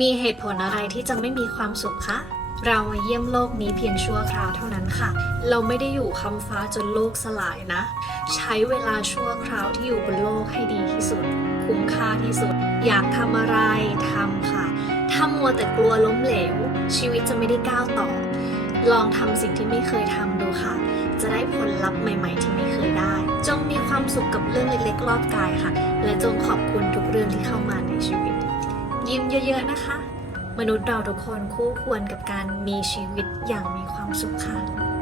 มีเหตุผลอะไรที่จะไม่มีความสุขคะ เราเยี่ยมโลกนี้เพียงชั่วคราวเท่านั้นค่ะ เราไม่ได้อยู่คำฟ้าจนโลกสลายนะ ใช้เวลาชั่วคราวที่อยู่บนโลกให้ดีที่สุด คุ้มค่าที่สุด อยากทำอะไรทำค่ะ ถ้ามัวแต่กลัวล้มเหลว ชีวิตจะไม่ได้ก้าวต่อ ลองทำสิ่งที่ไม่เคยทำดูค่ะ จะได้ผลลัพธ์ใหม่ ๆ ที่ไม่เคยได้ จงมีความสุขกับเรื่องเล็กๆรอบกายค่ะ และจงขอบคุณทุกเรื่องที่เข้ามาในชีวิต ยิ้มเยอะๆนะคะ มนุษย์เราทุกคนคู่ควรกับการมีชีวิตอย่างมีความสุขค่ะ